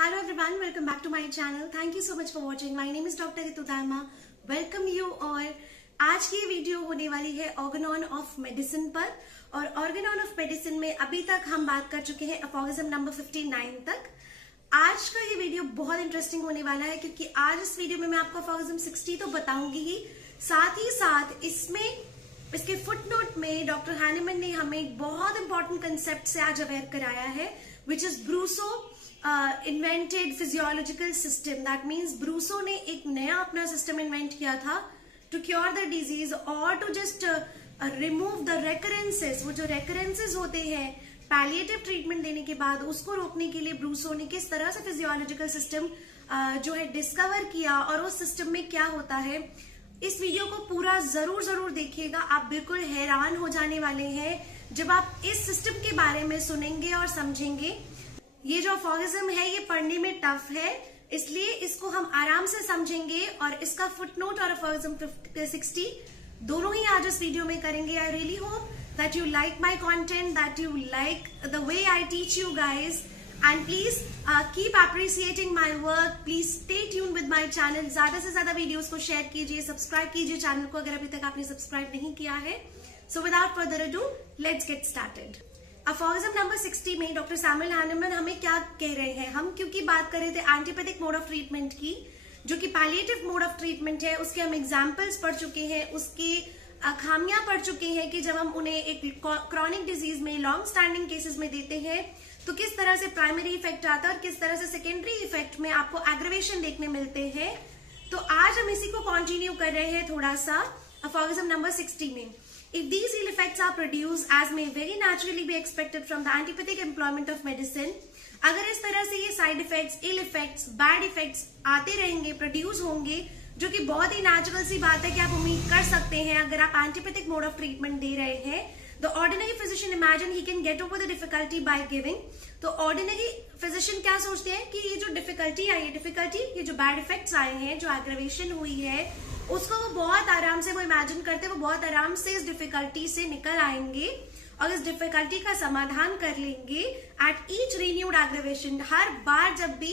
Hello everyone, welcome back to my channel. Thank you so much for watching. My name is Dr. Ritu Dharma. Welcome you all. आज की video होने वाली है Organon of medicine पर और Organon of medicine में अभी तक हम बात कर चुके हैं अफॉर्गिज्म नंबर 59 तक। आज का ये वीडियो बहुत इंटरेस्टिंग होने वाला है क्योंकि आज इस वीडियो में मैं आपको अफॉर्गिज्म 60 तो बताऊंगी ही साथ इसमें इसके फुटनोट में डॉक्टर हैनेमन ने हमें एक बहुत इंपॉर्टेंट कंसेप्ट से आज अवेयर कराया है which is Broussais invented physiological system. That means Broussais ने एक नया अपना सिस्टम इन्वेंट किया था टू क्योर द डिजीज और to just remove the recurrences. वो जो रेकरेंसेस होते हैं पैलिएटिव ट्रीटमेंट देने के बाद उसको रोकने के लिए ब्रूसो ने किस तरह से फिजियोलॉजिकल सिस्टम जो है डिस्कवर किया और उस सिस्टम में क्या होता है। इस वीडियो को पूरा जरूर देखिएगा, आप बिल्कुल हैरान हो जाने वाले हैं जब आप इस सिस्टम के बारे में सुनेंगे और समझेंगे। ये जो अफॉर्गिज्म है ये पढ़ने में टफ है, इसलिए इसको हम आराम से समझेंगे और इसका फुटनोट और अफॉर्गिज्म 60 दोनों ही आज इस वीडियो में करेंगे। I really hope that you like my content, that you like the way I teach you guys and please keep appreciating my work. Please stay tune with my channel. ज्यादा से ज्यादा videos को share कीजिए, subscribe कीजिए channel को अगर अभी तक आपने सब्सक्राइब नहीं किया है। So without further ado let's get started. Aphorism number 60 में डॉक्टर सैमुअल हैनेमन हमें क्या कह रहे हैं। हम क्योंकि बात कर रहे थे एंटीपैथिक मोड ऑफ ट्रीटमेंट की जो कि पैलिएटिव मोड ऑफ ट्रीटमेंट है, उसके हम एग्जाम्पल्स पढ़ चुके हैं, उसकी खामियां पढ़ चुके हैं कि जब हम उन्हें एक क्रॉनिक डिजीज में लॉन्ग स्टैंडिंग केसेस में देते हैं तो किस तरह से प्राइमरी इफेक्ट आता है और किस तरह से सेकेंडरी इफेक्ट में आपको एग्रेवेशन देखने मिलते हैं। तो आज हम इसी को कंटिन्यू कर रहे हैं थोड़ा सा अफॉर्गिज्म नंबर 60 में। If these ill effects are produced as may very naturally be expected from the antipathic employment of medicine, अगर इस तरह से ये side effects, ill effects, bad effects आते रहेंगे, प्रोड्यूस होंगे, जो कि बहुत ही नेचुरल सी बात है कि आप उम्मीद कर सकते हैं अगर आप एंटीपैथिक मोड ऑफ ट्रीटमेंट दे रहे हैं। The ordinary physician imagine he can get over the difficulty by giving। तो ऑर्डिनरी फिजिशियन क्या सोचते हैं कि ये जो डिफिकल्टी आई है, ये जो बैड इफेक्ट्स आए हैं, जो एग्रेवेशन हुई है, उसको वो बहुत आराम से वो इमेजिन करते हैं, वो बहुत आराम से इस डिफिकल्टी से निकल आएंगे और इस डिफिकल्टी का समाधान कर लेंगे एट ईच रिन्यूड एग्रेवेशन। हर बार जब भी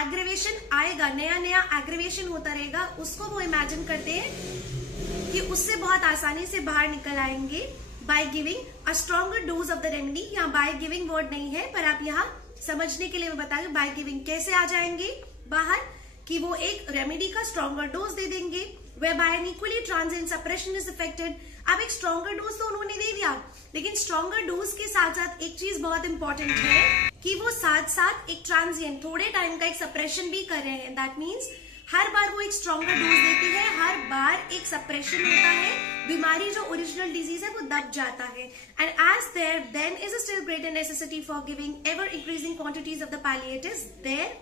एग्रेवेशन आएगा, नया एग्रेवेशन होता रहेगा, उसको वो इमेजिन करते हैं कि उससे बहुत आसानी से बाहर निकल आएंगे by giving a stronger dose of the remedy. यहाँ बाय गिविंग वर्ड नहीं है पर आप यहाँ समझने के लिए मैं बता दूं बाय गिविंग कैसे आ जाएंगे बाहर, कि वो एक रेमेडी का स्ट्रॉन्गर डोज दे देंगे where by an equally transient suppression is affected। अब एक स्ट्रॉन्गर डोज तो उन्होंने दे दिया, लेकिन स्ट्रॉन्गर डोज के साथ साथ एक चीज बहुत इंपॉर्टेंट है कि वो साथ एक ट्रांजिएंट थोड़े टाइम का एक सप्रेशन भी कर रहे हैं। दैट मीन्स हर बार वो एक स्ट्रॉन्गर डोज देती है, हर बार एक सप्रेशन होता है, बीमारी जो ओरिजिनल डिजीज है वो दब जाता है। And as there then is still greater necessity for giving ever increasing quantities of the palliatives there.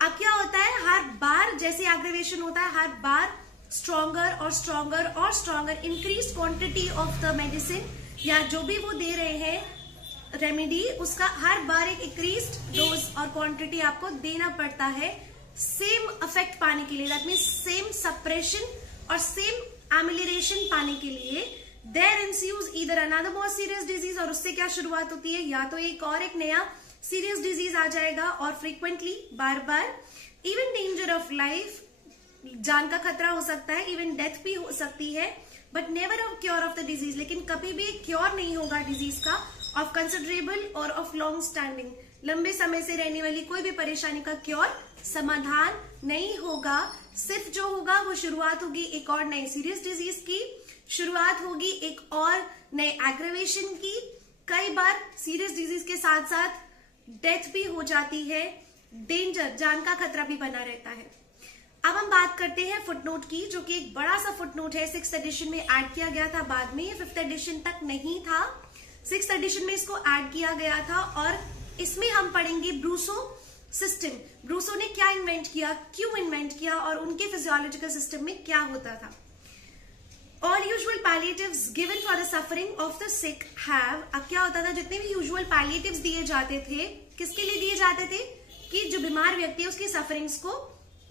अब क्या होता है, हर बार जैसे एग्रेवेशन होता है, हर बार stronger increase quantity of the medicine या जो भी वो दे रहे हैं रेमेडी, उसका हर बार एक इंक्रीज्ड डोज और क्वांटिटी आपको देना पड़ता है सेम इफेक्ट पाने के लिए। दैट मीन्स सेम सप्रेशन और सेम एमिलिरेशन पाने के लिए। There ensues either another more serious disease, और उससे क्या शुरुआत होती है, या तो एक नया सीरियस डिजीज आ जाएगा और frequently bar even danger of life, जान का खतरा हो सकता है, इवन डेथ भी हो सकती है, but never of cure of the disease. लेकिन कभी भी क्योर नहीं होगा डिजीज का ऑफ कंसिडरेबल और ऑफ लॉन्ग स्टैंडिंग। लंबे समय से रहने वाली कोई भी परेशानी का क्योर समाधान नहीं होगा। सिर्फ जो होगा वो शुरुआत होगी एक और नए सीरियस डिजीज की, शुरुआत होगी एक और नए एग्रेवेशन की। कई बार सीरियस डिजीज के साथ साथ डेथ भी हो जाती है, डेंजर, जान का खतरा भी बना रहता है। अब हम बात करते हैं फुटनोट की, जो कि एक बड़ा सा फुटनोट है, 6th एडिशन में ऐड किया गया था, बाद में ये 5th एडिशन तक नहीं था, 6th एडिशन में इसको ऐड किया गया था। और इसमें हम पढ़ेंगे ब्रूसो सिस्टम, ब्रूसो ने क्या इन्वेंट किया, क्यों इन्वेंट किया और उनके फिजियोलॉजिकल सिस्टम में क्या होता था। All usual palliatives given for the suffering of the sick have। अब क्या होता था, जितने भी यूजुअल पैलिएटिव्स दिए जाते थे किसके लिए दिए जाते थे, कि जो बीमार व्यक्ति है उसकी सफरिंग्स को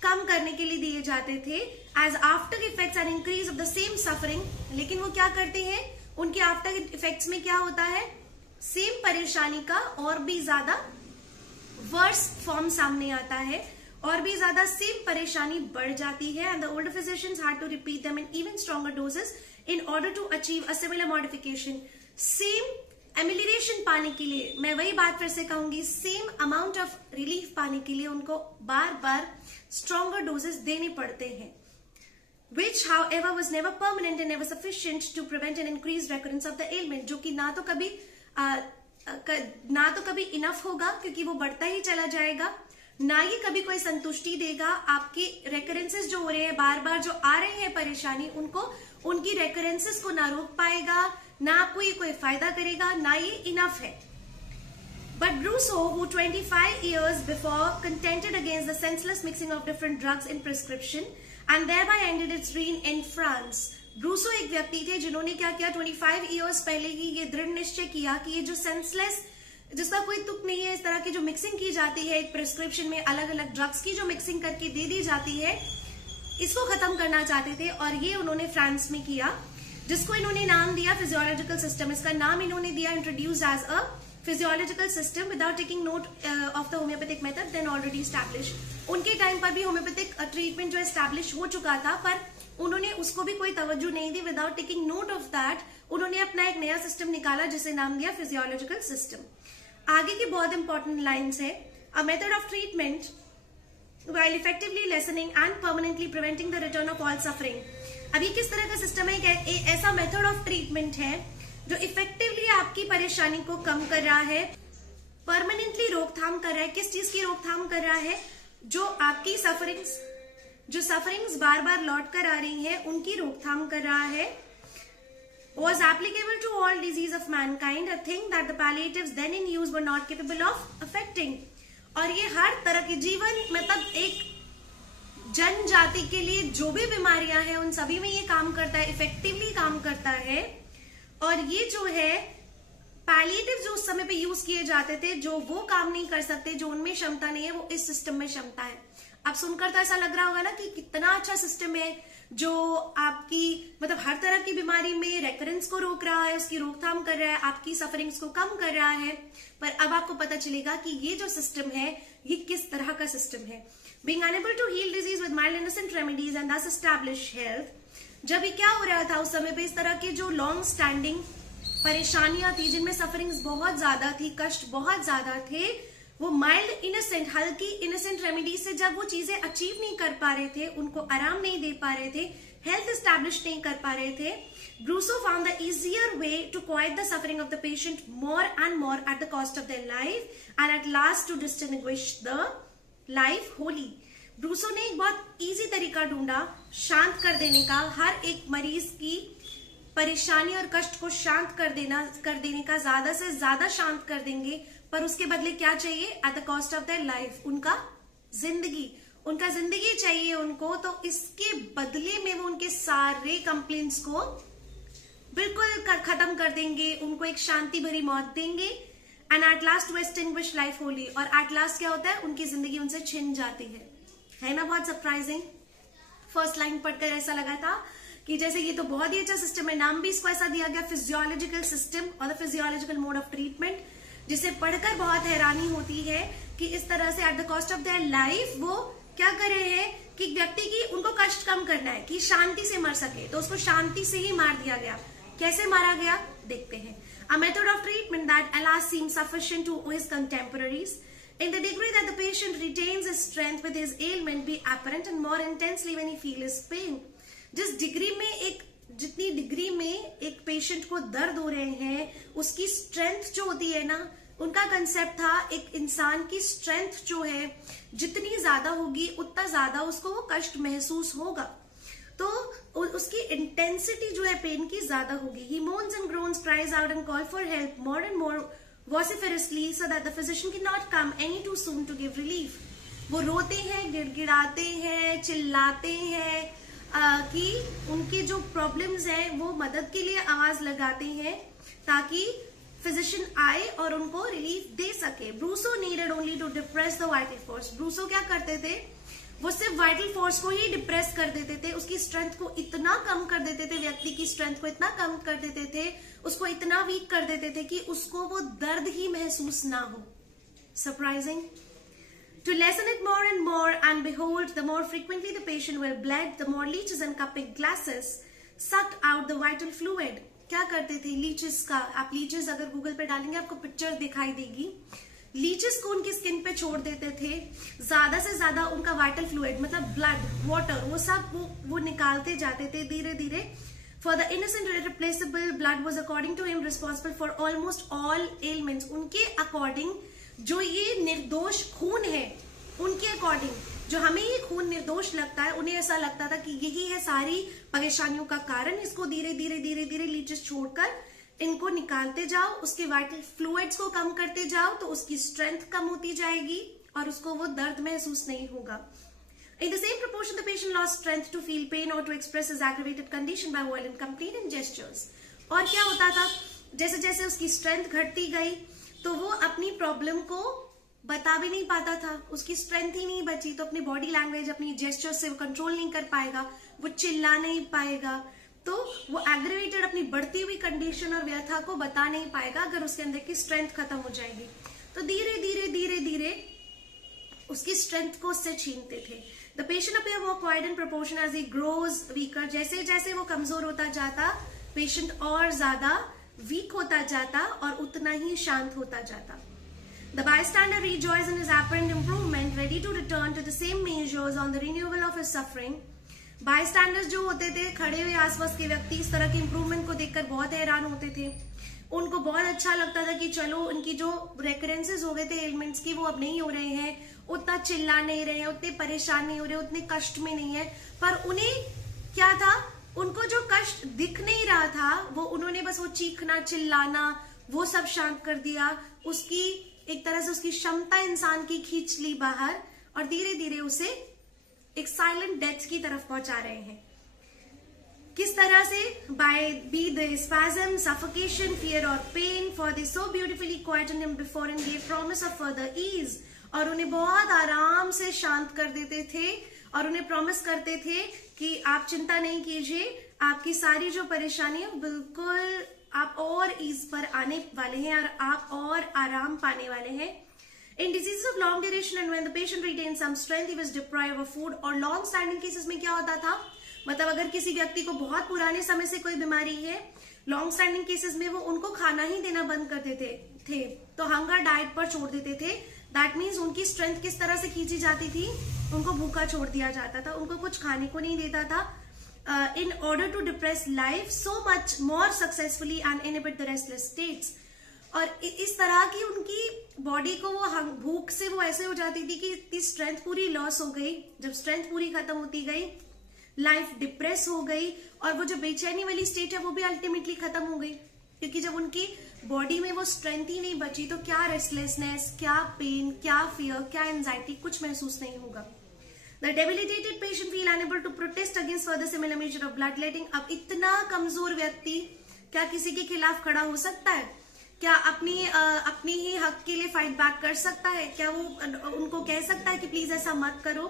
कम करने के लिए दिए जाते थे as after effects and increase of the same suffering. लेकिन वो क्या करते हैं, उनके आफ्टर इफेक्ट्स में क्या होता है, सेम परेशानी का और भी ज्यादा वर्स फॉर्म सामने आता है और भी ज्यादा सेम परेशानी बढ़ जाती है and the older physicians had to repeat them in even stronger doses in order to achieve a similar modification. Same amelioration पाने के लिए, मैं वही बात फिर से कहूंगी, सेम अमाउंट ऑफ रिलीफ पाने के लिए उनको बार बार स्ट्रॉन्गर डोजेस देने पड़ते हैं, which however was never permanent and never sufficient to prevent an increased recurrence of the ailment, जो कि ना तो कभी इनफ होगा क्योंकि वो बढ़ता ही चला जाएगा, ना ही कभी कोई संतुष्टि देगा। आपके रेकरेंसेस जो हो रहे हैं, बार बार जो आ रहे हैं परेशानी, उनकी रेकरेंसेस को ना रोक पाएगा, ना आपको ये कोई फायदा करेगा, ना ये इनफ है। But Brousseau, who 25 years before contended against the senseless mixing of different drugs in prescription and thereby ended its reign in France. ब्रूसो एक व्यक्ति थे जिन्होंने क्या किया, 25 years पहले ही ये दृढ़ निश्चय किया कि ये जो सेंसलेस, जिसका कोई तुक नहीं है, इस तरह की जो मिक्सिंग की जाती है एक प्रिस्क्रिप्शन में, अलग अलग ड्रग्स की जो मिक्सिंग करके दे दी जाती है, इसको खत्म करना चाहते थे। और ये उन्होंने फ्रांस में किया, जिसको इन्होंने नाम दिया फिजियोलॉजिकल सिस्टम। इसका नाम इन्होंने दिया, introduce as a physiological system without taking note of the homeopathic method then already establish. उनके टाइम पर भी होम्योपैथिक ट्रीटमेंट जो एस्टैब्लिश हो चुका था, पर उन्होंने उसको भी कोई तवज्जो नहीं दी। Without taking note of that उन्होंने अपना एक नया सिस्टम निकाला जिसे नाम दिया फिजियोलॉजिकल सिस्टम। आगे की बहुत इंपॉर्टेंट लाइन्स है, a method of treatment while effectively lessening and permanently preventing the return of all suffering। अब ये किस तरह का सिस्टम है? ऐसा मेथड ऑफ ट्रीटमेंट है जो इफेक्टिवली आपकी परेशानी को कम कर रहा है, परमानेंटली रोकथाम कर रहा है। किस चीज की रोकथाम कर रहा है? जो आपकी सफरिंग्स बार बार लौट कर आ रही हैं, उनकी रोकथाम कर रहा है। Was applicable to all disease of mankind, a thing that the palliatives then in use were not capable of affecting। और ये हर तरह की जीवन, मतलब एक जनजाति के लिए जो भी बीमारियां हैं उन सभी में ये काम करता है, इफेक्टिवली काम करता है। और ये जो है पैलिएटिव जो उस समय पे यूज किए जाते थे, जो वो काम नहीं कर सकते, जो उनमें क्षमता नहीं है, वो इस सिस्टम में क्षमता है। अब सुनकर तो ऐसा लग रहा होगा ना कि कितना अच्छा सिस्टम है जो आपकी, मतलब हर तरह की बीमारी में रेकरेंस को रोक रहा है, उसकी रोकथाम कर रहा है, आपकी सफरिंग्स को कम कर रहा है। पर अब आपको पता चलेगा कि ये जो सिस्टम है ये किस तरह का सिस्टम है। Being unable to heal disease with mild innocent remedies and thus establish health, जब ये क्या हो रहा था उस समय पे, इस तरह के जो लॉन्ग स्टैंडिंग परेशानियां थी, जिनमें सफरिंग्स बहुत ज्यादा थी, कष्ट बहुत ज्यादा थे, वो माइल्ड इनोसेंट, हल्की इनोसेंट रेमेडी से जब वो चीजें अचीव नहीं कर पा रहे थे, उनको आराम नहीं दे पा रहे थे, हेल्थ एस्टैब्लिश नहीं कर पा रहे थे, Broussais found the easier way to quiet the suffering of the patient more and more at the cost of their life and at last to distinguish the life wholly. Broussais ने एक बहुत इजी तरीका ढूंढा शांत कर देने का, हर एक मरीज की परेशानी और कष्ट को शांत कर देने का, ज्यादा से ज्यादा शांत कर देंगे, पर उसके बदले क्या चाहिए? Eight the cost of their life, उनका जिंदगी चाहिए उनको। तो इसके बदले में वो उनके सारे कंप्लेंट्स को बिल्कुल खत्म कर देंगे, उनको एक शांति भरी मौत देंगे and at last to extinguish life wholly. और एट लास्ट क्या होता है? उनकी जिंदगी उनसे छिन जाती है ना? बहुत सरप्राइजिंग। फर्स्ट लाइन पढ़कर ऐसा लगा था कि जैसे ये तो बहुत ही अच्छा सिस्टम है, नाम भी इसको ऐसा दिया गया फिजियोलॉजिकल सिस्टम और the physiological mode of treatment, जिसे पढ़कर बहुत हैरानी होती है कि इस तरह से eight the cost of their life वो क्या कर रहे हैं कि व्यक्ति की, उनको कष्ट कम करना है कि शांति से मर सके, तो उसको शांति से ही मार दिया गया। कैसे मारा गया देखते हैं। A method of treatment that alas seems sufficient to his contemporaries, in the degree that the patient retains his strength with his ailment be apparent and more intensely when he feels pain। जितनी degree में एक patient को दर्द हो रहे हैं, उसकी strength जो होती है ना, उनका कंसेप्ट था एक इंसान की स्ट्रेंथ जो है जितनी ज्यादा होगी उतना ज्यादा उसको वो कष्ट महसूस होगा, तो उसकी इंटेंसिटी जो है पेन की ज्यादा होगी। He moans and groans, cries out and calls for help more and more vociferously so that the physician cannot come any too soon to give relief। वो रोते हैं, गिड़गिड़ाते हैं, चिल्लाते हैं कि उनकी जो प्रॉब्लम्स हैं वो मदद के लिए आवाज लगाते हैं ताकि फिजिशियन आए और उनको रिलीफ दे सके। Broussais needed only to depress the vital force. Broussais क्या करते थे? वो सिर्फ वाइटल फोर्स को ही डिप्रेस कर देते थे, उसकी स्ट्रेंथ को इतना कम कर देते थे, व्यक्ति की स्ट्रेंथ को इतना कम कर देते थे, उसको इतना वीक कर देते थे कि उसको वो दर्द ही महसूस ना हो। Surprising? To lessen it more and more, and behold, the more frequently the patient will bled, the more leeches and cupping glasses sucked out the vital fluid. क्या करते थे लीचेस का? आप लीचेस अगर गूगल पे डालेंगे आपको पिक्चर दिखाई देगी. लीचेस को उनकी स्किन पे छोड़ देते थे, ज्यादा से ज्यादा उनका वाइटल फ्लूइड मतलब ब्लड, वाटर, वो सब वो निकालते जाते थे धीरे धीरे. For the innocent irreplaceable blood was according to him responsible for almost all ailments. उनके अकॉर्डिंग जो ये निर्दोष खून है, उनके अकॉर्डिंग जो हमें ये खून निर्दोष लगता है, उन्हें ऐसा लगता था कि यही है सारी परेशानियों का कारण. इसको धीरे धीरे धीरे धीरे लीचेस छोड़कर इनको निकालते जाओ, उसके वाइटल फ्लूइड्स को कम करते जाओ तो उसकी स्ट्रेंथ कम होती जाएगी और उसको वो दर्द महसूस नहीं होगा. In the same proportion, the patient lost strength to feel pain or to express his aggravated condition by violent complaint and gestures. और क्या होता था, जैसे जैसे उसकी स्ट्रेंथ घटती गई तो वो अपनी प्रॉब्लम को बता भी नहीं पाता था. उसकी स्ट्रेंथ ही नहीं बची तो अपनी बॉडी लैंग्वेज, अपनी जेस्चर से वो कंट्रोल नहीं कर पाएगा, वो चिल्ला नहीं पाएगा, तो वो एग्रेवेटेड अपनी बढ़ती हुई कंडीशन और व्यथा को बता नहीं पाएगा अगर उसके अंदर की स्ट्रेंथ खत्म हो जाएगी. तो धीरे धीरे धीरे धीरे उसकी स्ट्रेंथ को उससे छीनते थे. The patient appear more quiet in proportion as he grows weaker. जैसे जैसे वो कमजोर होता जाता, पेशेंट और ज्यादा वीक होता जाता और उतना ही शांत होता जाता. The bystander rejoiced in his apparent improvement, ready to return to the same measures on the renewal of his suffering. Bystanders जो होते थे, खड़े हुए आसपास के व्यक्ति, इस तरह के इम्प्रूवमेंट को देखकर बहुत हैरान होते थे. उनको बहुत अच्छा लगता था कि चलो उनकी जो रेकरेंसेस हो गए थे एलिमेंट्स की, वो अब नहीं हो रहे हैं, उतना चिल्ला नहीं रहे हैं, उतने परेशान नहीं हो रहे, उतने कष्ट में नहीं है. पर उन्हें क्या था, उनको जो कष्ट दिख नहीं रहा था, वो उन्होंने बस वो चीखना चिल्लाना वो सब शांत कर दिया. उसकी एक तरह से उसकी क्षमता इंसान की खींच ली बाहर और धीरे धीरे उसे एक साइलेंट डेथ की तरफ पहुंचा रहे हैं. किस तरह से? By be the spasm, suffocation, fear और pain, for they so beautifully quieted him before and give promise of further ease. और उन्हें बहुत आराम से शांत कर देते थे और उन्हें प्रॉमिस करते थे कि आप चिंता नहीं कीजिए, आपकी सारी जो परेशानी है बिल्कुल आप और ईज पर आने वाले हैं और आप और आराम पाने वाले हैं. In disease of long duration and when the patient retain some strength he was deprived of food. और लॉन्ग स्टैंडिंग केसेस में क्या होता था, मतलब अगर किसी व्यक्ति को बहुत पुराने समय से कोई बीमारी है, लॉन्ग स्टैंडिंग केसेस में वो उनको खाना ही देना बंद कर देते थे, तो हंगर डाइट पर छोड़ देते थे. दैट मीन्स उनकी स्ट्रेंथ किस तरह से खींची जाती थी, उनको भूखा छोड़ दिया जाता था, उनको कुछ खाने को नहीं देता था. In order to depress life so much more successfully and inhibit the restless states. और इस तरह की उनकी बॉडी को वो भूख से वो ऐसे हो जाती थी कि इतनी स्ट्रेंथ पूरी लॉस हो गई. जब स्ट्रेंथ पूरी खत्म होती गई, लाइफ डिप्रेस हो गई और वो जो बेचैनी वाली स्टेट है वो भी अल्टीमेटली खत्म हो गई. क्योंकि जब उनकी बॉडी में वो स्ट्रेंथ ही नहीं बची तो क्या रेस्टलेसनेस, क्या पेन, क्या फियर, क्या एंजाइटी, कुछ महसूस नहीं होगा. The debilitated patient feel unable to protest against further similar measure of bloodletting. अब इतना कमजोर व्यक्ति क्या किसी के खिलाफ खड़ा हो सकता है? क्या अपनी ही हक के लिए फाइट बैक कर सकता है? क्या वो उनको कह सकता है कि प्लीज ऐसा मत करो?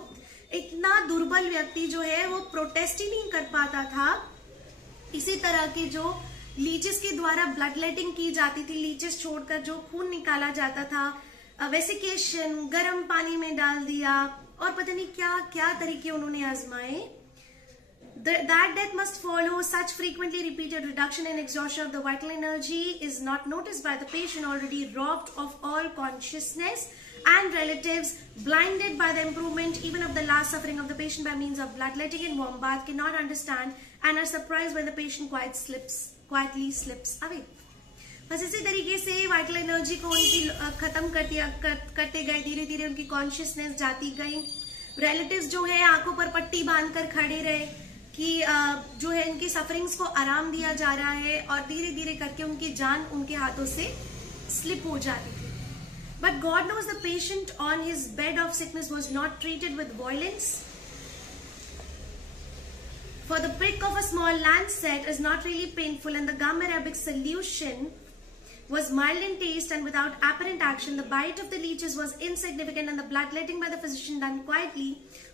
इतना दुर्बल व्यक्ति जो है वो प्रोटेस्ट ही नहीं कर पाता था. इसी तरह के जो लीचेस के द्वारा ब्लडलेटिंग की जाती थी, लीचेस छोड़कर जो खून निकाला जाता था, वेसिकेशन, गर्म पानी में डाल दिया और पता नहीं क्या क्या तरीके उन्होंने आजमाए. That death must follow such frequently repeated reduction and exhaustion of the vital energy is not noticed by the patient already robbed of all consciousness, and relatives blinded by the improvement even of the last suffering of the patient by means of bloodletting and warm bath cannot understand and are surprised when the patient quietly slips away. बस इसी तरीके से vital energy को उनकी खत्म करते गए, धीरे धीरे उनकी कॉन्शियसनेस जाती गई. रिलेटिव्स जो है आंखों पर पट्टी बांधकर खड़े रहे कि जो है इनकी सफरिंग्स को आराम दिया जा रहा है और धीरे धीरे करके उनकी जान उनके हाथों से स्लिप हो जाती थी. But God knows the patient on his bed of sickness was not treated with violence. For the prick of a small lancet is not really painful, and the gum arabic solution was mild in taste and without apparent action. The bite of the leeches was insignificant and the bloodletting by the physician done quietly,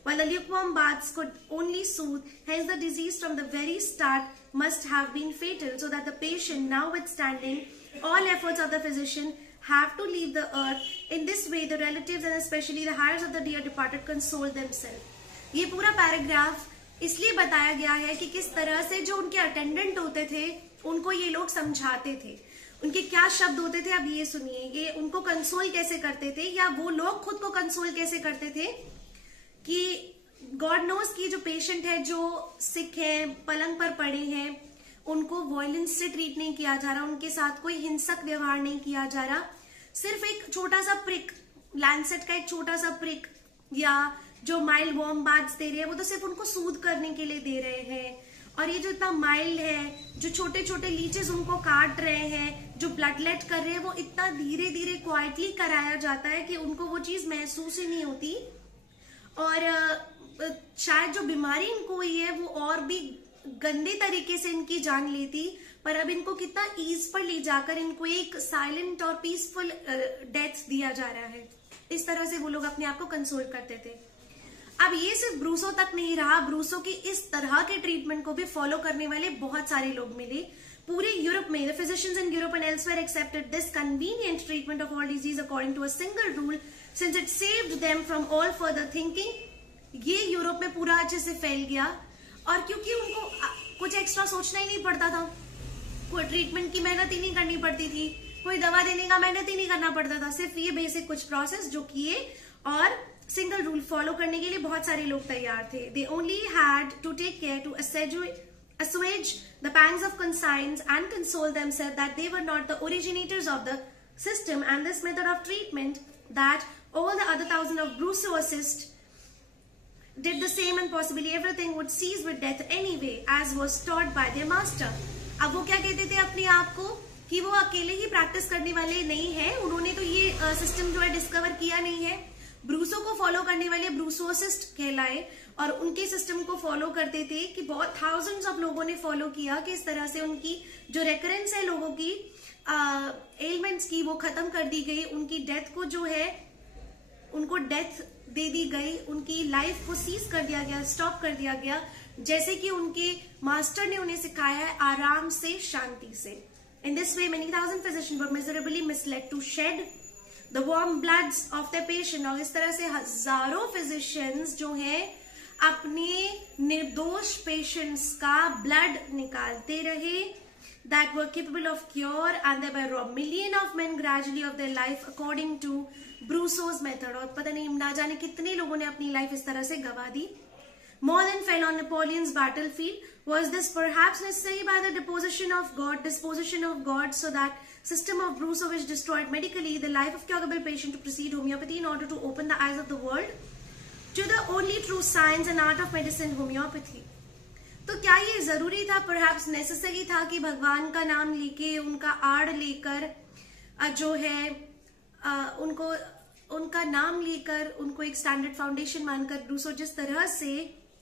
while the lukewarm baths could only soothe. Hence the disease from the very start must have been fatal, so that the patient, notwithstanding All efforts of the physician have to leave the earth. In this way, the relatives and especially the heirs of the dear departed console themselves. ये पूरा paragraph इसलिए बताया गया है कि किस तरह से जो उनके अटेंडेंट होते थे उनको ये लोग समझाते थे, उनके क्या शब्द होते थे। अब ये सुनिए, ये उनको कंसोल कैसे करते थे, या वो लोग खुद को कंसोल कैसे करते थे कि गॉड नोस की जो पेशेंट है, जो सिक है, पलंग पर पड़े हैं, उनको वायलेंस से ट्रीट नहीं किया जा रहा, उनके साथ कोई हिंसक व्यवहार नहीं किया जा रहा, सिर्फ एक छोटा सा प्रिक, लैंसेट का एक छोटा सा प्रिक या जो माइल्ड वार्म बाथ्स दे रहे हैं वो तो सिर्फ उनको सूद करने के लिए दे रहे हैं। और ये जो इतना माइल्ड है, जो छोटे छोटे लीचेस उनको काट रहे हैं, जो ब्लडलेट कर रहे हैं, वो इतना धीरे धीरे क्वाइटली कराया जाता है कि उनको वो चीज महसूस ही नहीं होती। और शायद जो बीमारी इनको हुई है वो और भी गंदे तरीके से इनकी जान लेती, पर अब इनको कितना ईज पर ले जाकर इनको एक साइलेंट और पीसफुल डेथ दिया जा रहा है। इस तरह से वो लोग अपने आप को कंसोल करते थे। अब ये सिर्फ ब्रूसो तक नहीं रहा, ब्रूसो की इस तरह के ट्रीटमेंट को भी फॉलो करने वाले बहुत सारे लोग मिले पूरे यूरोप में। The physicians in Europe and elsewhere accepted this convenient treatment of all disease according to a single rule since it saved them from all further thinking. ये यूरोप में पूरा अच्छे से फैल गया, और क्योंकि उनको कुछ एक्स्ट्रा सोचना ही नहीं पड़ता था, कोई ट्रीटमेंट की मेहनत ही नहीं करनी पड़ती थी, कोई दवा देने का मेहनत ही नहीं करना पड़ता था, सिर्फ ये बेसिक कुछ प्रोसेस जो किए और सिंगल रूल फॉलो करने के लिए बहुत सारे लोग तैयार थे। They only had to take care to assuage the pangs of conscience and console themselves that they were not the originators of the system and this method of treatment, that all the other thousands of Brussosists did the same and possibly everything would cease with death anyway as was taught by their master. अब वो क्या कहते थे अपने आप को कि वो अकेले ही प्रैक्टिस करने वाले नहीं है, उन्होंने तो ये सिस्टम जो है डिस्कवर किया नहीं है। ब्रूसो को फॉलो करने वाले ब्रूसोसिस्ट कहलाए और उनके सिस्टम को फॉलो करते थे कि बहुत थाउजेंड्स ऑफ लोगों ने फॉलो किया कि इस तरह से उनकी जो रेकरेंस है लोगों की एलिमेंट्स की वो खत्म कर दी गई, उनकी डेथ को जो है उनको डेथ दे दी गई, उनकी लाइफ को सीज कर दिया गया, स्टॉप कर दिया गया, जैसे कि उनके मास्टर ने उन्हें सिखाया है, आराम से, शांति से। In this way many thousand physicians were miserably misled to shed the warm bloods of their patient। और इस तरह से हजारों फिजिशियंस जो हैं अपने निर्दोष पेशेंट्स का ब्लड निकालते रहे, that were capable of cure, and they were robbed million of men gradually of their life according to Brusso's method। और पता नहीं ना जाने कितने लोगों ने अपनी लाइफ इस तरह से गवा दी। More than fell on Napoleon's battlefield। Was this perhaps necessary by the disposition of God, so that system of Brusso which destroyed medically the life of curable patient to proceed homeopathy in order to open the eyes of the world to the only true science and art of medicine, homeopathy। तो क्या ये जरूरी था, perhaps necessary था कि भगवान का नाम लेके, उनका आड़ लेकर जो है उनको उनका नाम लेकर उनको एक स्टैंडर्ड फाउंडेशन मानकर ब्रूसो जिस तरह से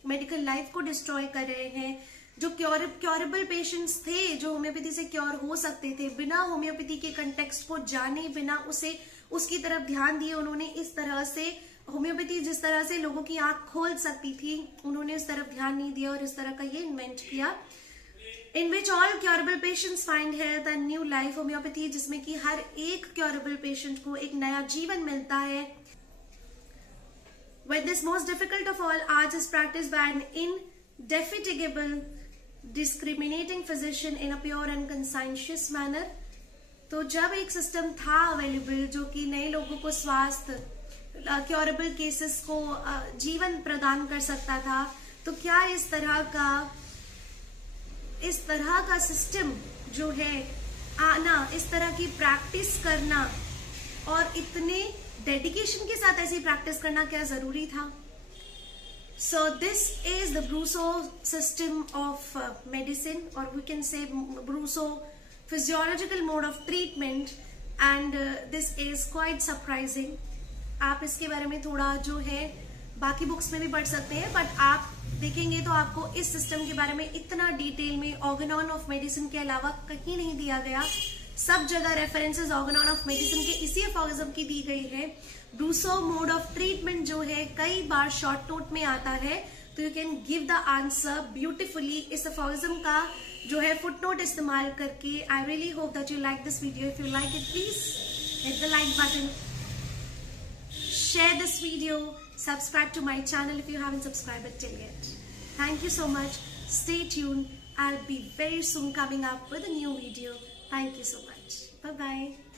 मेडिकल लाइफ को डिस्ट्रॉय कर रहे हैं, जो क्योरेबल पेशेंट्स थे जो होम्योपैथी से क्योर हो सकते थे, बिना होम्योपैथी के कंटेक्स्ट को जाने, बिना उसे उसकी तरफ ध्यान दिए उन्होंने इस तरह से होम्योपैथी जिस तरह से लोगों की आंख खोल सकती थी उन्होंने इस तरफ ध्यान नहीं दिया और इस तरह का ये इन्वेंट किया। In which all curable patients find health and new life, homoeopathy जिसमें कि हर एक क्योरेबल पेशेंट को एक नया जीवन मिलता है। When this most difficult of all arts is practiced by an indefatigable discriminating physician in a pure and conscientious manner। तो जब एक सिस्टम था अवेलेबल जो कि नए लोगों को स्वास्थ्य, क्योरेबल केसेस को जीवन प्रदान कर सकता था, तो क्या इस तरह का सिस्टम जो है आना, इस तरह की प्रैक्टिस करना और इतने डेडिकेशन के साथ ऐसी प्रैक्टिस करना क्या जरूरी था। So this is the Broussais system of medicine, और we can say Broussais physiological mode of treatment, and this is quite surprising. आप इसके बारे में थोड़ा जो है बाकी बुक्स में भी पढ़ सकते हैं, बट आप देखेंगे तो आपको इस सिस्टम के बारे में इतना डिटेल में ऑर्गेनॉन ऑफ मेडिसिन के अलावा कहीं नहीं दिया गया। सब जगह रेफरेंसेस ऑर्गेनॉन ऑफ मेडिसिन के इसी अफॉरिज्म की दी गई है। ब्रूसो मोड ऑफ ट्रीटमेंट जो है कई बार शॉर्ट नोट में आता है, तो you can give the answer beautifully. इस अफॉरिज्म का जो है फुटनोट इस्तेमाल करके। आई really hope that you like this video. If you like it please hit the like button, share this video, subscribe to my channel if you haven't subscribed it till yet. Thank you so much. Stay tuned. I'll be very soon coming up with a new video. Thank you so much. Bye bye.